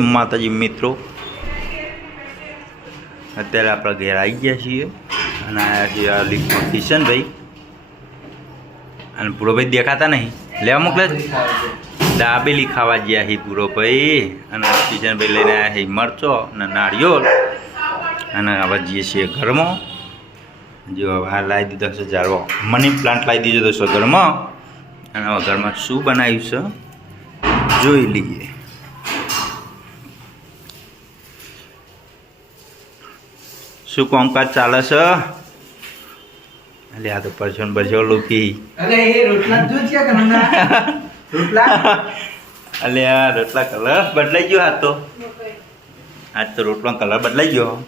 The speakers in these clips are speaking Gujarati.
માતાજી મિત્રો, અત્યારે આપણા ઘેર આવી ગયા છીએ અને આ છીએ આ લીફમાં કિશનભાઈ અને પૂરોભાઈ દેખાતા નહીં. લેવા મોકલે છે? દાબેલી ખાવા ગયા હી પૂરોભાઈ. અને કિશનભાઈ લઈને આવ્યા હી મરચો અને નાળિયેર. અને હવે જઈએ છીએ ઘરમાં. જો આ લાવી દીધો છે ઝાડવો મની પ્લાન્ટ લાવી દીધો છે ઘરમાં. અને હવે ઘરમાં શું બનાવ્યું છે? જોઈ લઈએ. શું કામકાજ ચાલે છે? એટલે આ તો પરસોન બરસો લૂકી એટલે આ રોટલા કલર બદલાઈ ગયો આ તો. આજ તો રોટલો કલર બદલાઈ ગયો.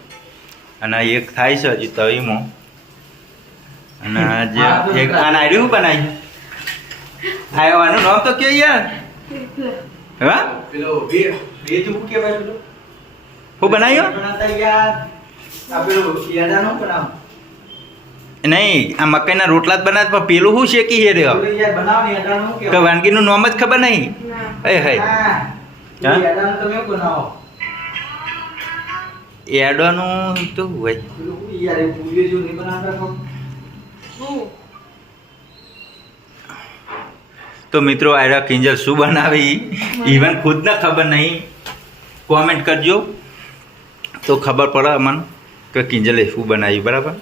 અને એક થાય છે હજી તવીમાં. અને આજે એક. આ નાડ્યું બનાવી આનું નામ તો કે યાર. હા? પેલો પેલો? હું બનાવ્યો નહીં આ મકાઈના રોટલા જ બનાવે પણ પેલું શું શેકી હે રહ્યો કે વાનગીનું નામ જ ખબર નહીં? એ હે. એડવાનું તો હોય? તો મિત્રો આયરા કિંજલ શું બનાવી? ઇવન ખુદને ખબર નહીં. કોમેન્ટ કરજો. તો ખબર પડે અમને. કે કિંજલે શું બનાવ્યું બરાબર?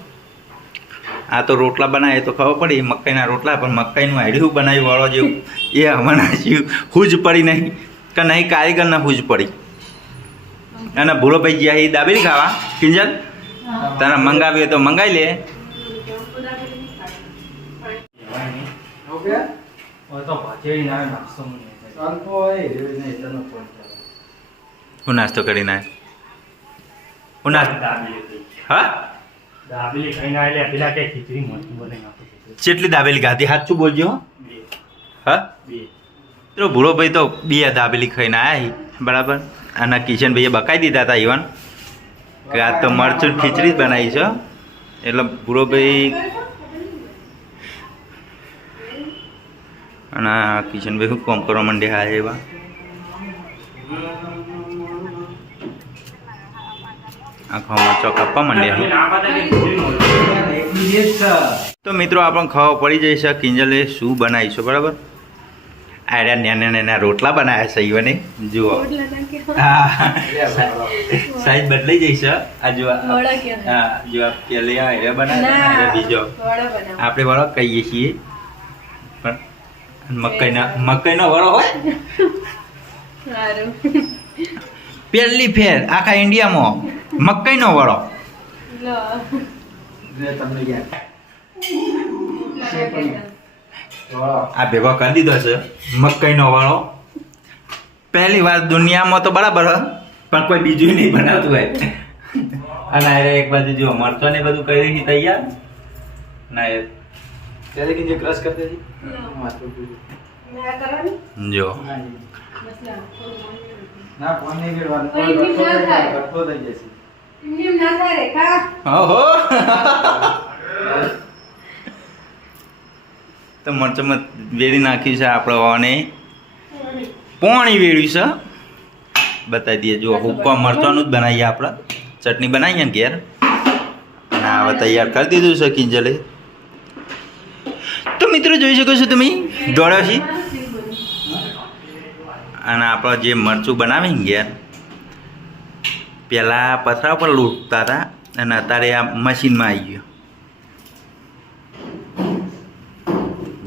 આ તો રોટલા બનાવે તો ખબર પડી મકાઈના રોટલા પણ મકાઈનું આયડ્યું બનાવ્યું વાળો જેવું? એ હમણાં હજી હુજ પડી નહીં કે નહીં કારીગરના હુજ પડી. અને ભૂરો ભાઈ ગયા એ દાબેલી ખાવા? કિંજલ? તને મંગાવી હોય તો મંગાવી લે. આવે નાસ્તો કરી હું ખાઈ. હા? દાબેલી ખાઈને આવેલા પેલા કે ખીચડી મસ્ત બનાવીને આપે કેટલી દાબેલી ખાધી સાચું બોલજો હો. તો ભૂરો ભાઈ તો બે દાબેલી ખાઈને આવ્યા બરાબર? અને કિશન ભાઈએ બકાઈ દીધા હતા ઈવન. કે આ તો મરચું ખીચડી જ બનાવી છે એટલે ભૂરો ભાઈ અને કિશનભાઈ શું કોમ કરવા માંડ્યા હા એવા? આખો ચોક આપવા માંડ્યા તો મિત્રો આપણને ખબર પડી જાય છે કિંજલે શું બનાવી છે બરાબર આર્યા નાના નાના રોટલા બનાવ્યા છે ઈવને. જુઓ. હા. સાઈઝ બદલાઈ જઈ છે આ જો આ- વડા કહેવાય. હા જુઓ પેલે આ આર્યા બનાવ્યા બીજો. આપણે વડો કહીએ છીએ. પણ મકાઈના મકાઈનો વડો હોય. પહેલી ફેર આખા ઇન્ડિયામાં મકાઈનો વડો. આ ભેગો કરી દીધો છે. મકાઈનો વાળો પહેલી વાર દુનિયામાં તો બરાબર હ, પણ કોઈ બીજું નહીં બનાવતું હોય. અને અરે એક બાજુ જો મરચો ને બધું કરી દીધી તૈયાર. ના એ ત્યારે કે જે ક્રશ કરતી હતી? માથું પીળું. જો. ના ફોન નહીં કરવાનો. એમની ના થઈ ઓહો તો મરચામાં વેડી નાખ્યું છે આપણે અને પોણી વેડ્યું છે. બતાવી દઈએ. જો હુક્કો મરચાનું જ બનાવીએ આપણે. ચટણી બનાવીએ ને ઘેર. અને હવે તૈયાર કરી દીધું છે કિંજલે. તો મિત્રો જોઈ શકો છો તમે દોડ્યો છે અને આપણે જે મરચું બનાવીને ઘેર પહેલાં પથરા પર લૂંટતા હતા અને અત્યારે આ મશીનમાં આવી ગયો.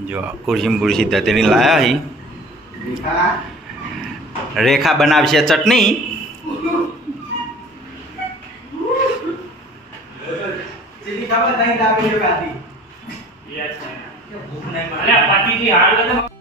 જો ખુરશી ખુરશી તેની લાયા હી. રેખા રેખા બનાવશે ચટણી. ભૂખ નહીં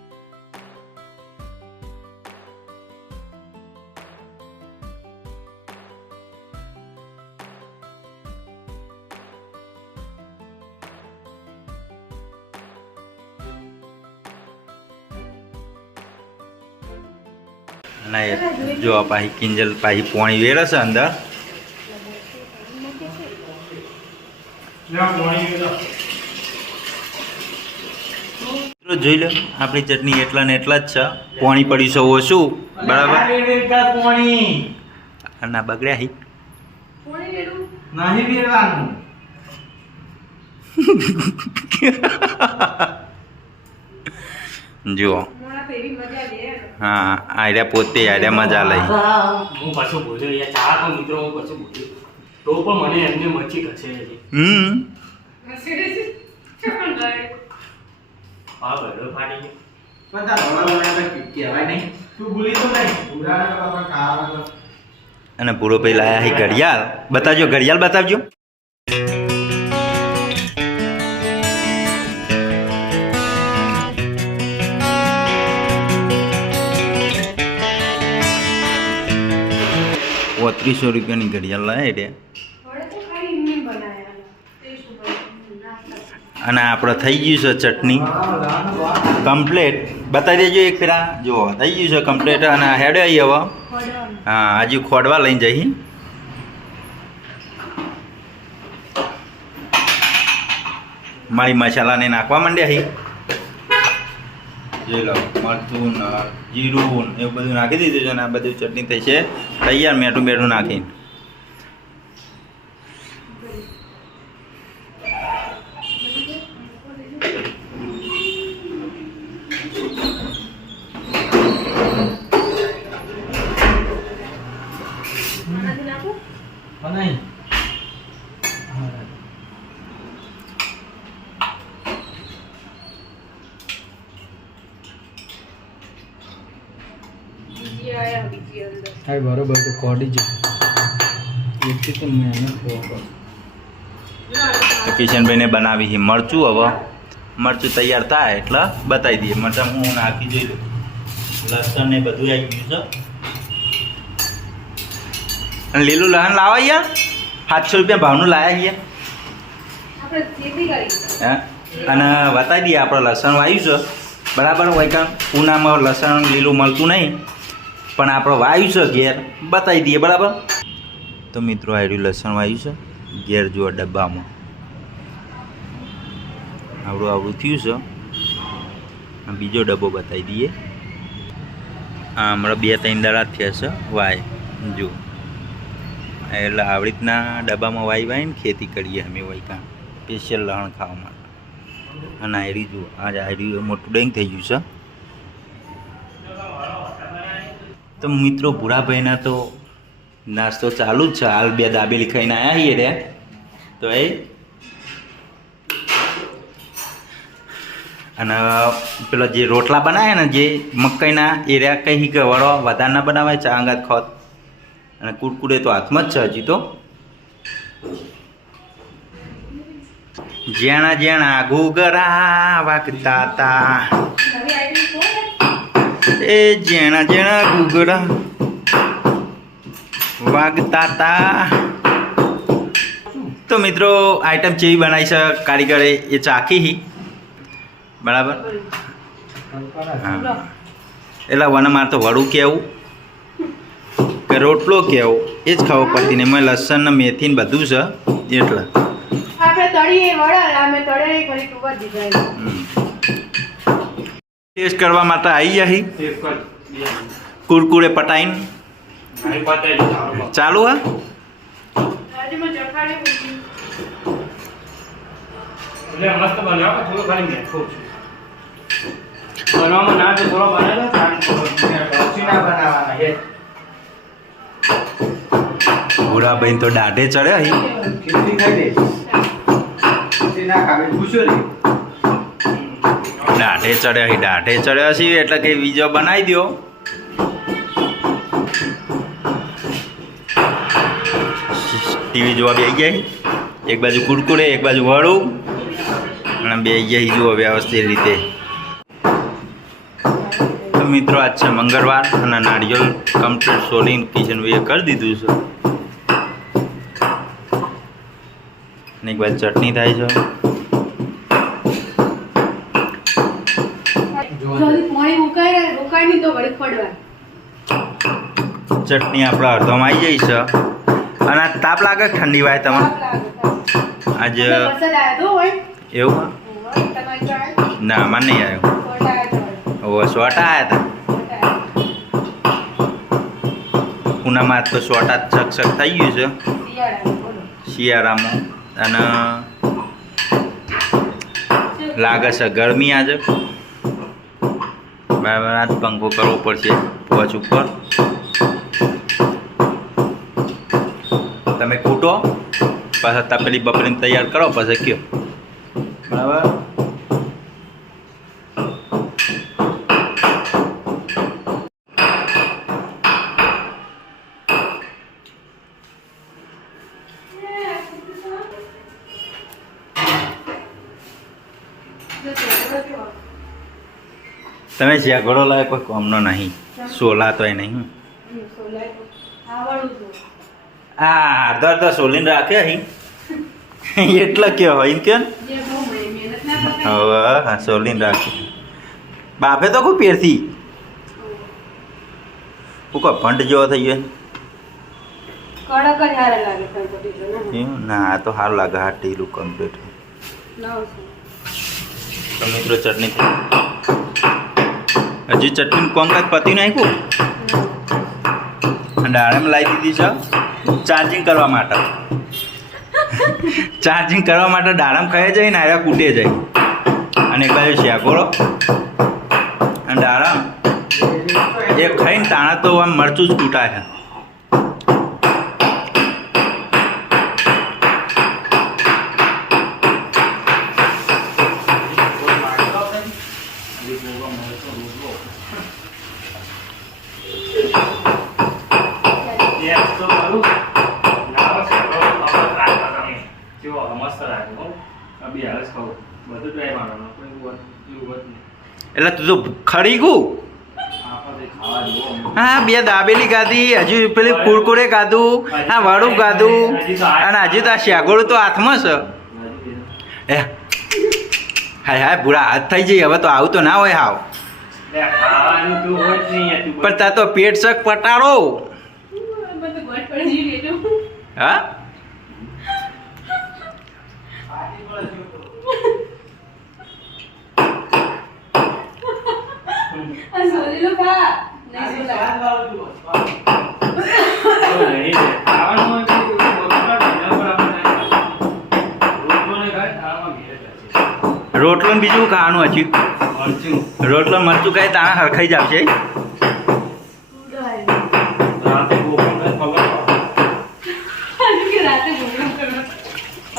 બે જ છે. અલ્યા, પાટીથી હાલ લગે. અને એ જો આ પાહી કિંજલ પાહી પોણી વેરે છે અંદર. જોઈ લો આપણી ચટણી એટલા ને એટલા જ છે પોણી પડી છે ઓછું બરાબર ના બગડ્યા હી નહીં વેરવાનું જુઓ હા આર્યા પોતે આર્યા મજા લઈ. હું પાછું બોલ્યો યાર ચાર પણ મિત્રો હું પાછું બોલ્યો. તો પણ મને એમને મચી ખસે છે હમ. આ ભરડો ફાટી ગયો. પણ તારા ભલા ભલા તો કહેવાય નહીં. તું ભૂલી તો નહીં ભૂલાને તો પણ અને પૂરો પેલા લાયા હી ઘડિયાળ. બતાવજો ઘડિયાળ બતાવજો. પોત્રીસો રૂપિયાની ઘડિયાળ લાયા એટલે અને આપણે થઈ ગયું છે ચટણી. કમ્પ્લેટ બતાવી દેજો એક ફેરા. જુઓ થઈ ગયું છે કમ્પ્લેટ અને હેડે આવી હવે. હા હજી ખોડવા લઈને જઈ. મારી મસાલાને નાખવા માંડ્યા હી જોઈ લો મરચું જીરું એવું બધું નાખી દીધું છે ને આ બધું ચટણી થઈ છે. તૈયાર મેઠું મેઠું નાખીને પણ નહીં હા બરોબર તો કોડી જ એટલી તો મહેનત બહુ કિશનભાઈને બનાવી છે મરચું હવે. મરચું તૈયાર થાય એટલે બતાવી દઈએ. મરચાં હું નાખી જોઈ લઉં. લસણ ને બધું આવી ગયું છે. અને લીલું લહણ લાવા યાર સાતસો રૂપિયા ભાવનું લાયા ગયા હે? અને બતાવી દઈએ આપણે લસણ વાવ્યું છે. બરાબર હોય કામ ઉનામાં લસણ લીલું મળતું નહીં. પણ આપણો વાયુ છે ઘેર. બતાવી દઈએ, બરાબર? તો મિત્રો આડ્યું લસણ વાયુ છે. ઘેર જુઓ ડબ્બામાં. આવડું આવડું થયું છે. બીજો ડબ્બો બતાવી દઈએ. હા હમણાં બે ત્રણ દાડા થયા છે વાય. જુઓ. એટલે આવી રીતના ડબ્બામાં વાય વાઈને ખેતી કરીએ અમે કાં સ્પેશિયલ લહણ ખાવા માટે. અને આયરી જુઓ. આજે આયરી મોટું ડેંગ થઈ ગયું છે. તો મિત્રો, ભૂરાભાઈના તો નાસ્તો ચાલુ જ છે. હાલ બે દાબેલી ખાઈને આવ્યા છીએ રે. તો એ અને પેલા જે રોટલા બનાવ્યા ને, જે મકાઈના, એ રહ્યા કંઈ કે વડો વધારે ના બનાવાય, ચા અંગાત ખોત. અને કુરકુરે તો હાથમાં જ છે હજી તો. જેણા જેણા ઘૂઘરા વાગતા તા એ જેણા જેણા ઘૂઘરા વાગતા તા તો મિત્રો આઈટમ જેવી બનાવી છે કારીગરે એ ચાખી હી. બરાબર? હા. એટલે વને મારે તો વડું કહેવું કે રોટલો કહેવું એ જ ખબર પડતી ને મેં લસણ ને મેથી ને બધું છે એટલે. આપણે તળીએ વડા અમે તળે કરી જ દીધા ટેસ્ટ કરવા માટે આવી જાય એક જ બે કુરકુરે પટાઈને. ચાલો હા? બનાવવામાં ના તો દાઢે ચડ્યા હી ના ખાવે. પૂછ્યો નહીં. દાઢે ચડ્યા હી દાઢે ચડ્યા છીએ, એટલે કે બીજો બનાવી દો ટીવી જોવા બે ગયા એક બાજુ કુરકુરે, એક બાજુ વળું. અને બે ગયા જુઓ વ્યવસ્થિત રીતે. મિત્રો, આજ છે મંગળવાર અને નારિયેળ કમ્પ્લીટ સોલીન કિચન વે કરી દીધું છે. અને એક બાજુ ચટણી થાય છે. ઉકાય ને ઉકાય નહીં તો વળી ચટણી આપણા અડધોમાં આવી જઈ છે. અને આ તાપ લાગે ઠંડી વાય તમારે? આજે એવું? ના મને નહીં આવ્યો ઓ સોટા આવ્યા હતા પૂનામાં તો સોટા ચકચક ચક થઈ ગયું છે. શિયાળામાં અને લાગે છે ગરમી આજે. બરાબર આજ પંખો કરવો પડશે પોચ ઉપર. તમે કૂટો, પાછા તપેલી બપરીને તૈયાર કરો, પછી કયો. બરાબર? તમે ઝઘડો લાવે કોઈ કોમનો નહીં. સોલા તોય નહીં. આ અડધો અડધો સોલીને રાખે અહીં. એટલે કયો હોય કે હવે હા સોલીને રાખે. બાપે તો કોઈ પેરથી હું કોઈ ભંડ જેવો થઈ ગયો? ને. આ તો સારું લાગે હા ટીલું કમ્પ્લીટ તો મિત્રો ચટણી હજી ચટણી કોમકાજ પતી નાખ્યું? અને દાડમ લાવી દીધી છે ચાર્જિંગ કરવા માટે. ચાર્જિંગ કરવા માટે દાડમ ખાઈ જાય ને આયા કૂટે જાય. અને એક બાજુ શેકોળો અને દાડમ, એ ખાઈને તાણા તો આમ મરચું જ કૂટાય છે. એટલે તું તો ખરી ગયું? હા, બે દાબેલી ખાધી, હજુ પેલી કુરકુરે ખાધું, હા, વાળું ખાધું, અને હજુ તો આ શેગોળું તો હાથમાં છે. એ, હાય હાય, ભૂરા, હાથ થઈ જઈ, હવે તો આવું તો ના હોય હાવ. પણ તા તો પેટ શક પટાડો હા આ સોલીનું ખા. નહીં સોલા. તો નહીં રે. ખાવાનું હોય તો તું બોલતા ઢીલા પર આપણે નહીં ખાવાનું. રોટલો ને ખાય, ને બીજું ખાવાનું હજી. રોટલો ને મરચું ખાઈ તાણા હરખાઈ જ આવશે. ખાય, કે.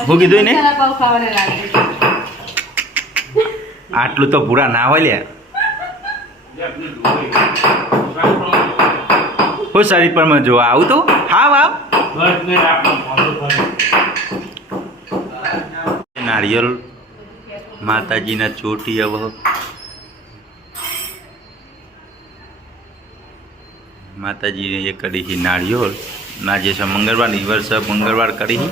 હું કીધું લાગે. આટલું તો પૂરા ના હોય લે જે આપણે જોઈ. છોકરાને પણ હું શરીર પરમાં જો આવું તો? હા વાવ. નારિયેલ માતાજીના ચોટી હવે માતાજીને એ કરી નારિયેળ ના, જે મંગળવાર દિવસ મંગળવાર કરી છે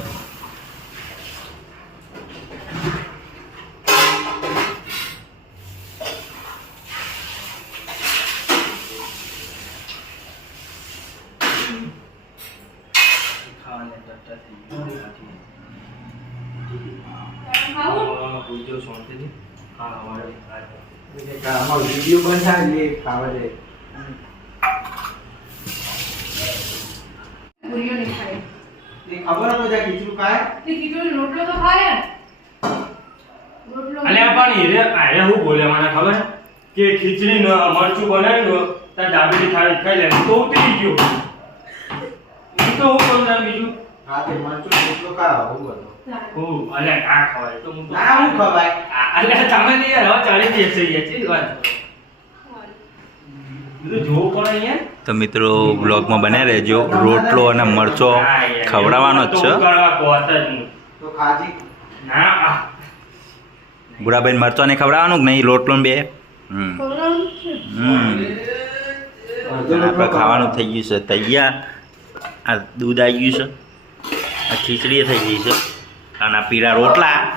ખાવાને ટટ્ટા થઈ ગયા. ખાવું? ખાવામાં ભૂલી જાઓ શાંતિથી. ખાવા વાળો. આમાં વીડિયો બનાવે એટલે ખાવા દે પૂરીઓ નહીં ખાય. ખબર હતો જ્યાં ખીચડું ખાય તે કીધું રોટલો તો ખાય અલ્યા પણ હીરે આરે હું બોલે મને ખબર? કે ખીચડી ન મરચું બનાવ્યું ને તાર ડાબેલી થાળી ખાઈ લે. તો ઉતરી ગયો. હું તો હું કરું તાર બીજું? હા તે મરચું એટલું કા હું બોલો. હું અલ્યા કા ખવાય તો હું ના હું ખવાય? અલ્યા તમે તો યાર ચાલી દે છે યાર ચી વાત તો મિત્રો બ્લોગમાં બન્યા રહેજો. રોટલો અને મરચો ખવડાવવાનો જ છે. ખાજી? ના. આ મરચાને ખવડાવવાનું કે નહીં? રોટલો બે? હમ. હમ. આપણે ખાવાનું થઈ ગયું છે. તૈયાર. આ દૂધ આવી ગયું છે. આ ખીચડી થઈ ગઈ છે. અને આ પીળા રોટલા.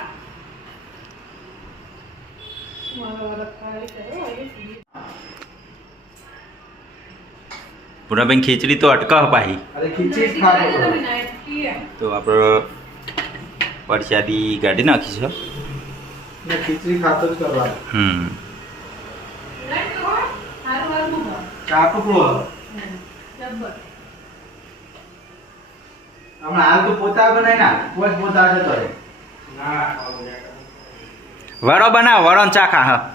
પુરાબેન ખીચડી તો અટકાવ પાહી. તો આપણે પરસાદી કાઢી નાખી છે. ખીચડી ખાતો જ કરવાનું. હમ. વડો બનાવ વડો ચા ખા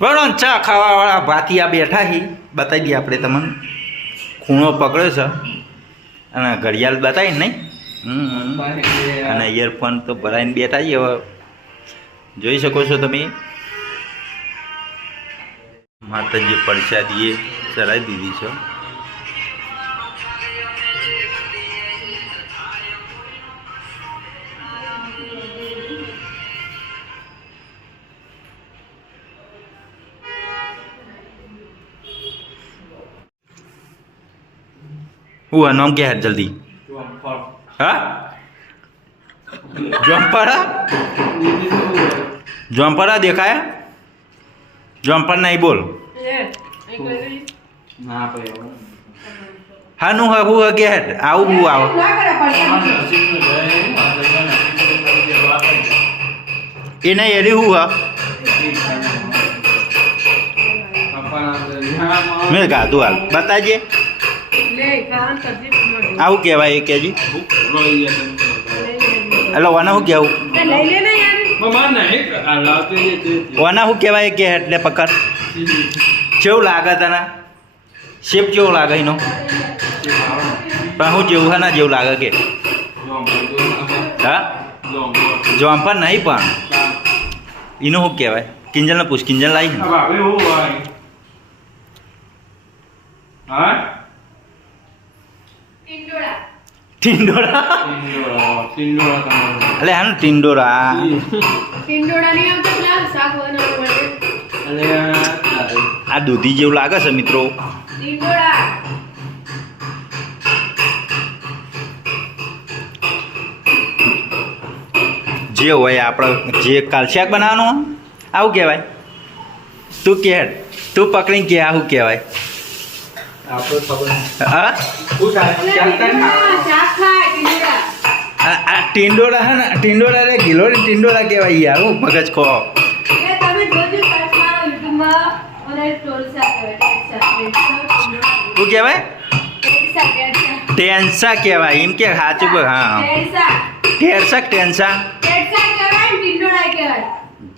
વડો ચા ખાવા વાળા ભાતિયા બેઠા હી. બતાવી દઈએ આપણે તમને. ખૂણો પકડ્યો છે. અને ઘડિયાળ બતાવી નહીં? હમ અને ઇયરફોન તો ભરાઈને બેઠા છીએ હવે. જોઈ શકો છો તમે. માતાજી પરસાદીએ ચડાવી દીધી છે. ભાઈ હા નું હા હું કે હેડ આવું હું આવ ના नहीं बोल। નસીબનું જય, માતાજીના નસીબનું તરીકે વાત કરી. એ નહીં એરી હું હા મેં ગાધું હાલ બતાજે લે ખાવાનું સબ્જી બનાવો. આવું કહેવાય એ કેજી હેલો એટલે ઓને શું કહેવું? લે લઈ લે ને યાર. ઓને શું કહેવાય એ કે એટલે પકડ. કેવું લાગે તને? શેપ કેવો લાગે એનો? પણ હું જેવું હા ના જેવું લાગે કે? હા? જોમ્પર નહીં પણ. એનું શું કહેવાય? કિંજલને પૂછ કિંજલ લાવી હું હોય? હા? ટિંડોળા ટિંડોરા ટિંડોળા. એટલે હા ને ટિંડોરા નહીં આવતો પેલા શાક બનાવવા માટે. આ દૂધી જેવું લાગે છે મિત્રો. જે હોય આપણે જે કાલશાક બનાવવાનું આવું કહેવાય. તું કે તું પકડીને કે આવું કહેવાય. હા? ના. ટિંડોળા ટિંડોળા. હે ને ટિંડોરા રે ગિલોરી ટિંડોરા કહેવાય યાર હું મગજ ખો. ટિંડોળા. શું કહેવાય. ટેન્સા કહેવાય એમ કે સાચું હા ટેરસા ટેન્સા. ટિંડોળા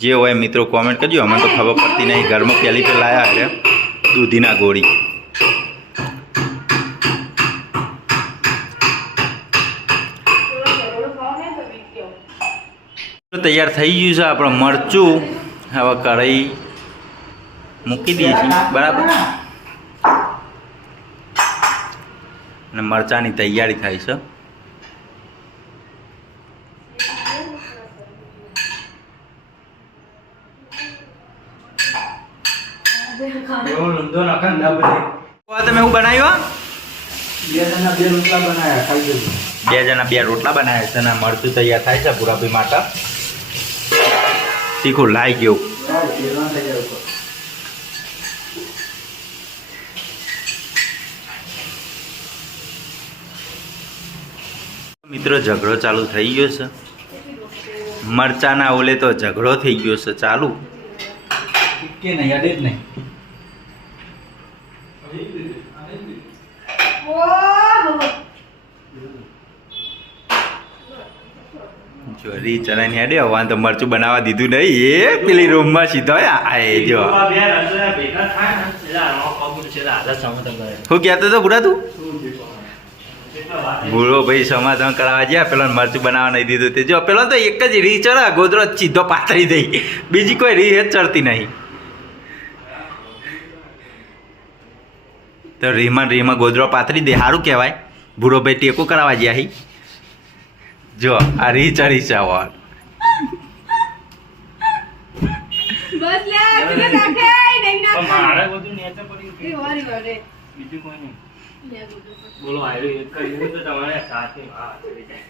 જે હોય મિત્રો કોમેન્ટ કરજો અમને તો ખબર પડતી નહીં ઘરમાં પહેલી તો લાયા એટલે દૂધીના ગોળી. તૈયાર થઈ ગયું છે. આપણે મરચું હવે કઢાઈ મૂકી દઈએ છીએ. બરાબર? અને મરચાંની તૈયારી થાય છે. બે જણા બે રોટલા બનાવ્યા છે અને મરચું તૈયાર થાય છે પૂરાભાઈ માટે તીખું લાઈ ગયું. મિત્રો, ઝઘડો ચાલુ થઈ ગયો છે. મરચાના ઓલે તો ઝઘડો થઈ ગયો છે, ચાલુ. નહીં ઓહો. ચોરી ચરાની હેડે હવાન તો મરચું બનાવવા દીધું નહીં. એ પેલી રૂમમાં સીધો આય. જો. હું કહેતો તો? પૂરા તું ભૂરો ભાઈ સમાધાન કરાવવા ગયા પેલો મરચું બનાવવા નહીં દીધું તે. જો પેલો તો એક જ રી ચડે ગોદરો સીધો પાથરી દઈ બીજી કોઈ રી જ ચડતી નહીં. તો રીમાં રીમાં ગોદરો પાથરી દે. સારું કહેવાય. ભૂરો ભાઈ ટેકો કરાવવા ગયા હી. જો આ રીચા રીચા છે બસ લે કિલો રાખે નહીં ના મારે બધું નેચર પડી એ વારી વારે. બીજું કોઈ નહીં. બોલો આવ્યું એક કરી તો તમારે સાથે હા ચડી જાય.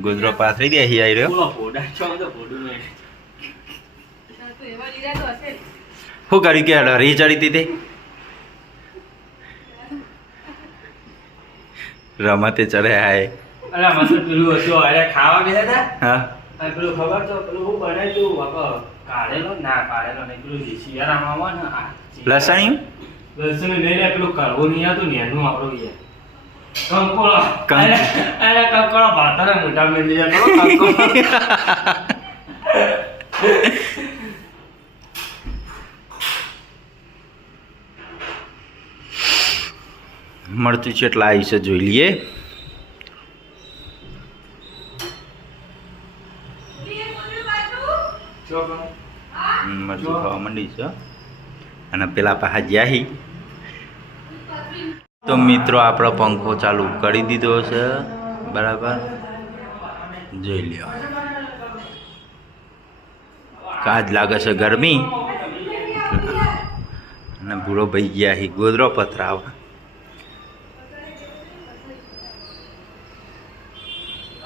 ગોદરો પાથરી દે હી આવી રહ્યો આ. શું કર્યું કે રી ચડી હતી તે રમતે ચડે હાય. અરે મસ્ત પેલું હતું અરે ખાવા ગયા હતા હા. અને પેલું ખબર તો પેલું હું બનાવ્યું તું? બાપા કાઢેલો? ના કાઢેલો નહીં પેલું જે શિયાળામાં આવે ને આ લસણી? લસણ નહીં લે પેલું કરવું નહીં હતું ને એનું આપણું યાર કંકોળો. કંક- અરે કંકોળો ભાતાના મોઢા મેલી જાય કંકોળો. મળતું છે એટલા આવી છે જોઈ લઈએ. મરચું ખાવા માંડી છે. અને પેલા પાછા જ્યાહી તો મિત્રો આપણો પંખો ચાલુ કરી દીધો છે. બરાબર? જોઈ લ્યો. કાજ લાગે છે ગરમી. અને ભૂરો ભાઈ ગયા હી ગોદરો પથરાવા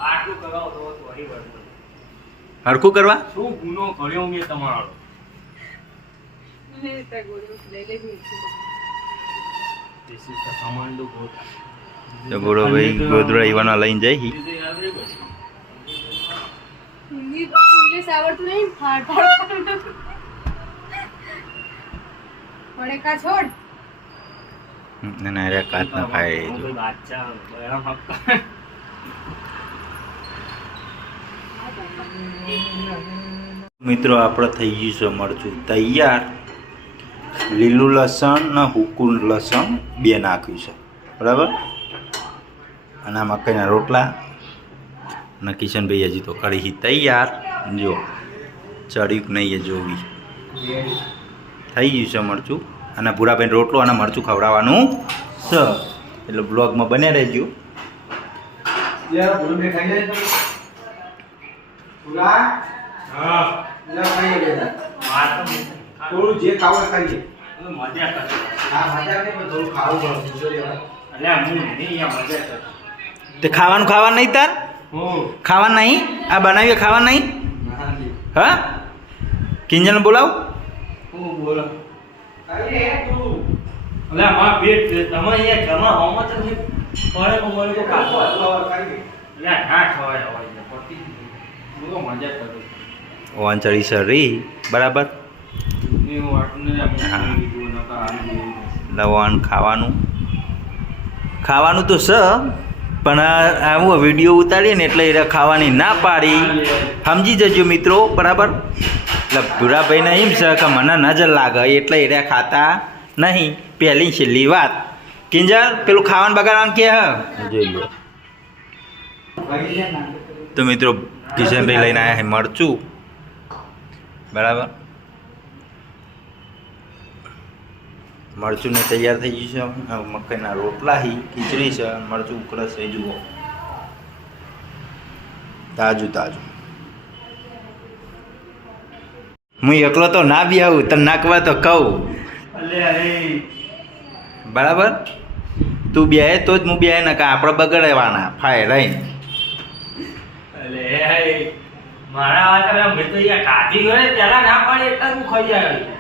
આટલું કરાવો તો થોડી વાર હરખું કરવા? શું ગુનો કર્યો મેં તમારો? તો કમાન્ડો ગોતા. ભાઈ ગોદરો ઈવાનો લઈને પછી. ઇંગ્લિશ આવડતું નહીં ફાટ ફાટ પડે કા છોડ. ના ખાય હું જો કોઈ બાદશાહ હું. બહેરા હક. મિત્રો, આપણે થઈ ગયું છે મરચું તૈયાર. લીલું લસણ ને હુકું લસણ બે નાખ્યું છે. બરાબર? અને આ મકાઈના રોટલા. અને કિશનભાઈ હજી તો કઢી તૈયાર. જો, ચડ્યું નહીં એ જોવી. થઈ ગયું છે મરચું. અને ભૂરાભાઈ રોટલો અને મરચું ખવડાવવાનું છે. એટલે બ્લોગમાં બને રહેજો. હા. લે ખાઈ લે વાત થોડું જે ખાવું ખાઈએ. મજા કરે હા મજા પણ થોડું ખાવું પડે. જો લેવા અલ્યા હું નહીં યાર મજા કરે તે ખાવાનું ખાવાનું નહીં તાર? હું? ખાવાનું નહીં? આ બનાવીએ ખાવાનું નહીં? હા? કિંજલ બોલાવ. હું બોલો? ખાઈએ? તું. અલે માં પેટ તમે અહીંયા ઘરમાં હોમો તો પડે તો મને તો. ખાઈએ. અલ્યા ના ખવાય જ હું ચડી સર બરાબર? હું હા. લવણ ખાવાનું. ખાવાનું તો સ પણ આ- આવું વીડિયો ઉતારીએ ને એટલે એ ખાવાની ના પાડી. સમજી જજો મિત્રો બરાબર? એટલે ભૂરાભાઈને એમ છે કે મને નજર લાગે એટલે એ ખાતા નહીં. પહેલી છેલ્લી વાત. કિંજર પેલું ખાવાનું બગાડવાનું કે હ? જોઈ લો તો મિત્રો કિશનભાઈ લઈને આવ્યા મરચું. બરાબર? મરચું ને તૈયાર થઈ ગયું છે મકાઈના રોટલા હી, ખીચડી છે મરચું ઉકળસ થઈ જુઓ. તાજું તાજું. હું એકલો તો ના બી આવું, તને નાખવા તો કહું. બરાબર? તું બે તો જ હું બે ને આપણે બગડવાના, ફાય રહીને એ મારા વાત હવે મેં કાઢી ગયો ને પહેલા ના પાડી એટલે હું ખાઈ આવ્યો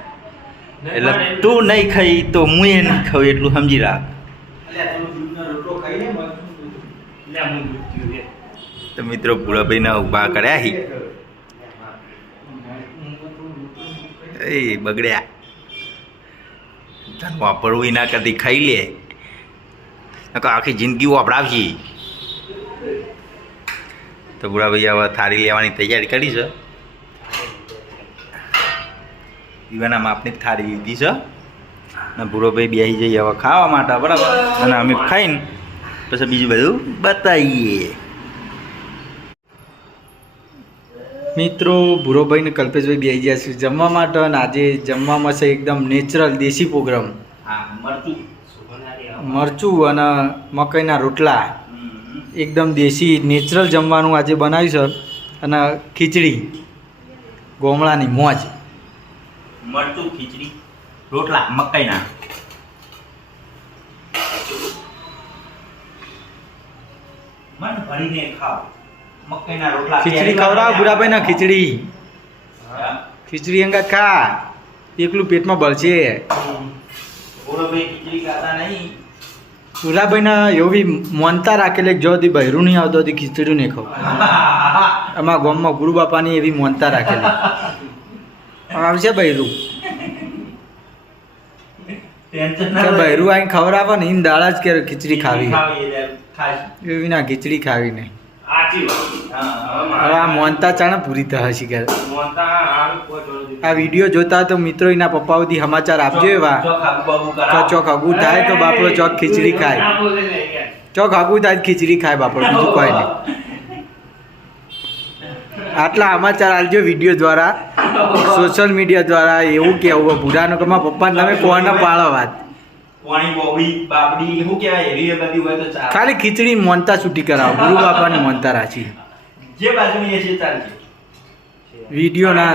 એટલે તું નહીં ખાઈ તો હું એ નહીં ખાઉં એટલું સમજી રાખ. તો મિત્રો ભૂળાભાઈને ઊભા કર્યા હી. એ બગડ્યા. તને વાપરવું એના ના કરતી ખાઈ લે. નકર આખી જિંદગી વાપરાવશી તો ભૂળાભાઈ હવે થાળી લેવાની તૈયારી કરી છે. દીવાના માપની થાળી લીધી છે. અને ભૂરોભાઈ બેસી જઈએ હવે ખાવા માટે બરાબર? અને અમે ખાઈને પછી બીજું બધું બતાવીએ. મિત્રો ભૂરોભાઈ ને કલ્પેશભાઈ બેસી ગયા છે જમવા માટે અને આજે જમવામાં છે એકદમ નેચરલ દેશી પ્રોગ્રામ હા મરચું. મરચું અને મકાઈના રોટલા. એકદમ દેશી નેચરલ જમવાનું આજે બનાવ્યું સર અને ખીચડી ગોમળાની મોજ. મરચું ખીચડી રોટલા મકાઈના મન ભરીને ખાઓ મકાઈના રોટલા ખીચડી ખવડાવ બુરાભાઈ ના ખીચડી. ખીચડી અંગાત ખા. એકલું પેટમાં બળશે. ભૂરોભાઈ ખીચડી ખાતા નહીં. ભૂરાભાઈને એવું મોનતા રાખેલી જો હતી બહેરું નહીં આવતો હતી ખીચડી નહીં ખાવ. અમારા ગામમાં ગુરુ બાપાની એવી મોનતા રાખેલી. આવશે બહેરું બહેરું આવીને ખવડાવે ને એને દાડા જ કે ખીચડી ખાવી એવી ના ખીચડી ખાવી નહીં. હવે આ મોનતા ચાણે પૂરી થશે દીધું. આ વીડિયો જોતા તો મિત્રો એના પપ્પા સુધી સમાચાર આપજો એવા. ચોક આગુ થાય તો બાપડો ચોક ખીચડી ખાય. ચોક આગું થાય ખીચડી ખાય બાપડો બીજું કોઈ નહીં. આટલા સમાચાર આલજો વીડિયો દ્વારા સોશિયલ મીડિયા દ્વારા એવું કેવું ભૂરાનો કે મારા પપ્પાને તમે કોને પાળો વાત? ખાલી ખીચડી મોનતા છૂટી કરાવો. ગુરુ બાપાને મોનતા રાખી. જે બાજુની એસી ચાલશે વીડિયો ના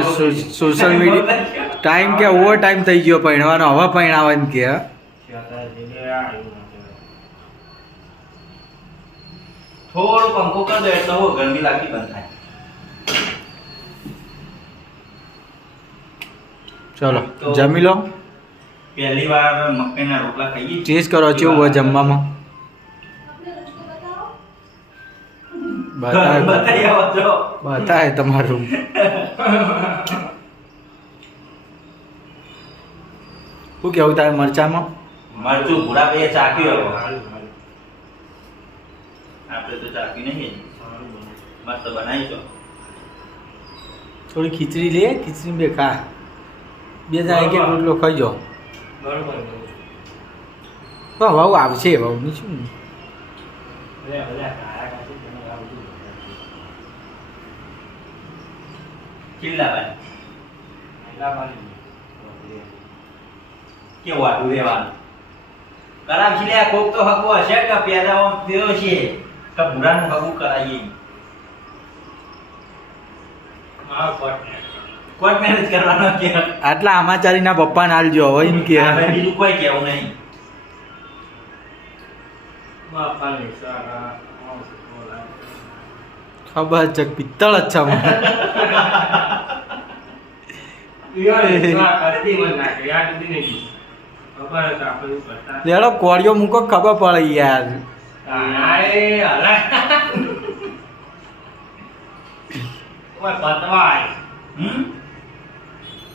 સોશિયલ મીડિયા ટાઈમ કે ઓવર ટાઈમ થઈ ગયો પહેણવાનો હવે પહેણાવવાનું કે. થોડો પંખો કર દો એટલે હો ગરમી લાગતી બંધ થાય. ચલો જમી લો. પહેલી વાર મકાઈના રોટલા ખાઈએ. ટેસ્ટ કરો કેવું હોય જમવામાં? બતાય બતાય તમારું. શું કેવું તારે મરચામાં? મરચું ભૂરા હવે હારું, હારું. આપણે તો ચાખ્યું નહીં. મસ્ત બનાવીશું. થોડી ખીચડી લે ખીચડી બે ખા. બે જણા એક રોટલો ખાઈ જાઓ બરોબર, વહુ આવશે વહુની શું લે, બધા કાળા કાચી તેને આ બધું મહિલા વાળી. કેવું આટલું રહેવાનું? કરાવ છે કોક તો હકવો હશે કે પેદા આમ છે? કે ભૂરાનું હકવું કરાવીએ મારો પટ ને. કોર્ટ મેરેજ કરવાનો કે? આટલા આમાચારીના પપ્પાને આલજો હવે એમ કે? બીજું કોઈ કેવું નહીં. ખબર છે પિત્તળ જ છે લેડો કોળિયો મૂકો ખબર પડે યાર.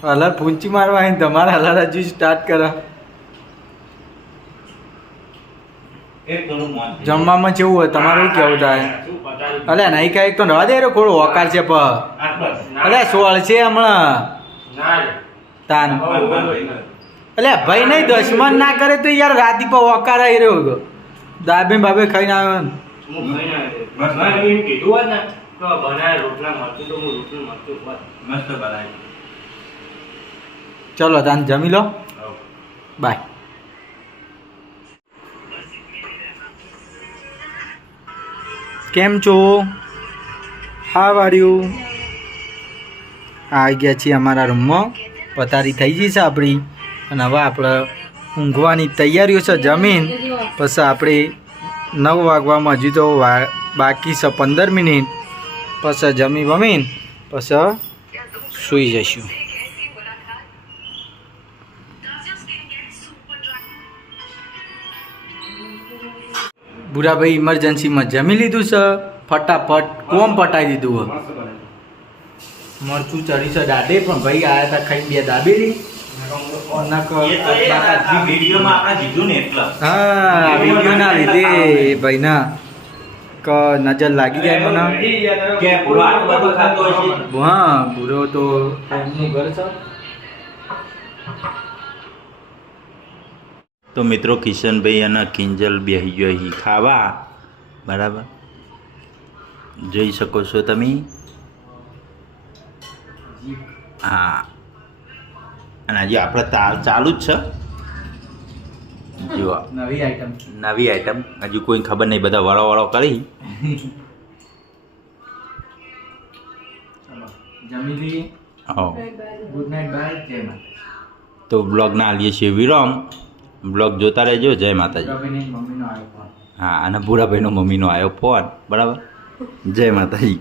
હલર પૂંચી મારવા આવીને તમારે હલર હજુ સ્ટાર્ટ કરો. જમવામાં જેવું હોય તમારું કેવું થાય? અલ્યા નહીં કાંઈક તો નવા દે રે ખોડો ઓકાર છે પ અલ્યા. સોળ છે હમણાં. તાન. અલે ભાઈ નહીં દુશ્મન ના કરે તો યાર રાતી પર વકાર આવી રહ્યો દાબે બાબે ખાઈને આવ્યો ને. હું ખાઈને આવ્યો. બસ. મેં એમ કીધું હોત ને તો બનાવે રોટલા મરચું તો હું રોટલું મરચું હોત. મસ્ત બનાવી ચલો તાન જમી લો બાય કેમ છો હા વાર્યું આવી ગયા છીએ અમારા રૂમમાં. પથારી થઈ ગઈ છે આપણી. અને હવે આપણે ઊંઘવાની તૈયારીઓ છે જમીન. પછી આપણે નવ વાગવામાં હજુ તો બાકી છે પંદર મિનિટ. પછી જમી વમીન પછી સૂઈ જઈશું. બુરાભાઈ ઇમરજન્સીમાં જમી લીધું છે. ફટાફટ કોમ પટાવી દીધું હે મસ્ત બને. મરચું ચડી છે દાદે પણ ભાઈ આયા તા ખાઈ બે દાબેલી. નજર લાગી જાય મને. હા બુરો તો ઘર છે. તો મિત્રો કિશનભાઈ અને કિંજલ બેહી ગયો ખાવા. બરાબર? જોઈ શકો છો તમે. હા. અને હજી આપણે તાલ ચાલુ જ છે. જુઓ. નવી આઈટમ નવી આઈટમ હજુ કોઈ ખબર નહીં બધા વળો વળો કરી તો બ્લોગ ના આલીએ છીએ વિરામ. બ્લોગ જોતા રહેજો. જય માતાજી. હા અને ભૂરાભાઈનો મમ્મીનો આવ્યો ફોન બરાબર? જય માતાજી.